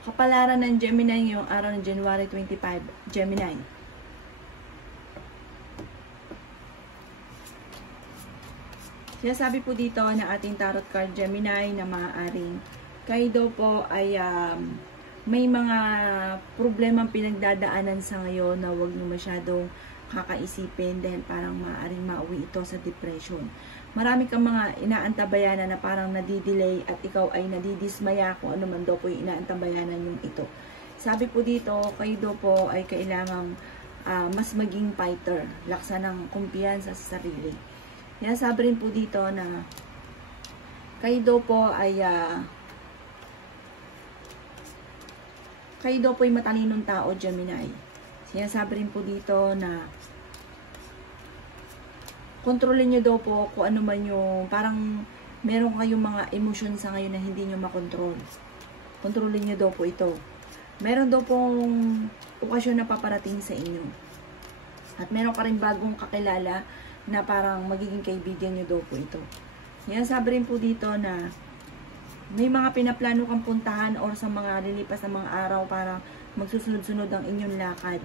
Kapalaran ng Gemini ngayong araw ng January 25, Gemini. Sinasabi po dito na ating tarot card Gemini na maaaring kayo daw po ay may mga problemang pinagdadaanan sa ngayon na huwag nyo masyadong kakaisipin dahil parang maaaring mauwi ito sa depression. Marami kang mga inaantabayanan na parang nadidelay at ikaw ay nadidismaya kung ano man daw po yung inaantabayanan yung ito. Sabi po dito, kayo daw po ay kailangang mas maging fighter, laksa ng kumpiyansa sa sarili. Sabi rin po dito na kayo daw po ay matalinong tao, Gemini. Sinasabi rin po dito na kontrolin nyo daw po kung ano man yung parang meron kayong mga emosyon sa ngayon na hindi nyo makontrol. Kontrolin nyo daw po ito. Meron daw pong okasyon na paparating sa inyo. At meron ka rin bagong kakilala na parang magiging kaibigan nyo daw po ito. Sinasabi rin po dito na may mga pinaplano kang puntahan or sa mga lilipas na mga araw para magsusunod-sunod ang inyong lakad.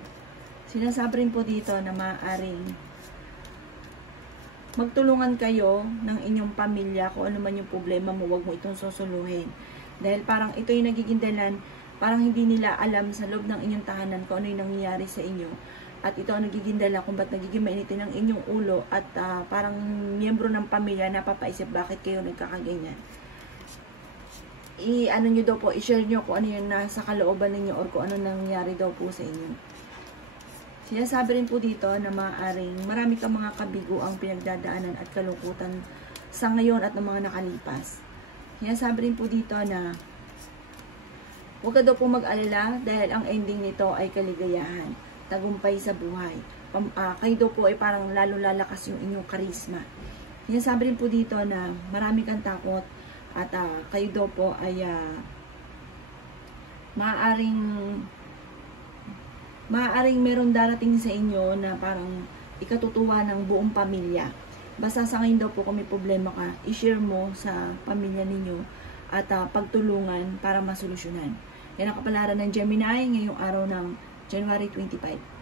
Sinasabi rin po dito na maaaring magtulungan kayo ng inyong pamilya kung ano man yung problema mo, huwag mo itong susuluhin. Dahil parang ito yung nagiging dahilan, parang hindi nila alam sa loob ng inyong tahanan kung ano yung nangyayari sa inyo. At ito ang nagiging dahilan kung ba't nagiging mainitin ang inyong ulo at parang miyembro ng pamilya napapaisip bakit kayo nagkakaganyan. I-ano nyo daw po, i-share nyo kung ano yung nasa kalooban ninyo or kung ano nangyari daw po sa inyo. Sinasabi rin po dito na maaaring marami kang mga kabigo ang pinagdadaanan at kalungkutan sa ngayon at ng mga nakalipas. Sinasabi rin po dito na huwag ka daw po mag-alala dahil ang ending nito ay kaligayahan, tagumpay sa buhay. Kayo daw po ay parang lalo lalakas yung inyong karisma. Sinasabi rin po dito na marami kang takot at kayo daw po ay maaaring meron darating sa inyo na parang ikatutuwa ng buong pamilya. Basta sa ngayon daw po kung may problema ka, i-share mo sa pamilya ninyo at pagtulungan para masolusyonan. Yan ang kapalaran ng Gemini ngayong araw ng January 25.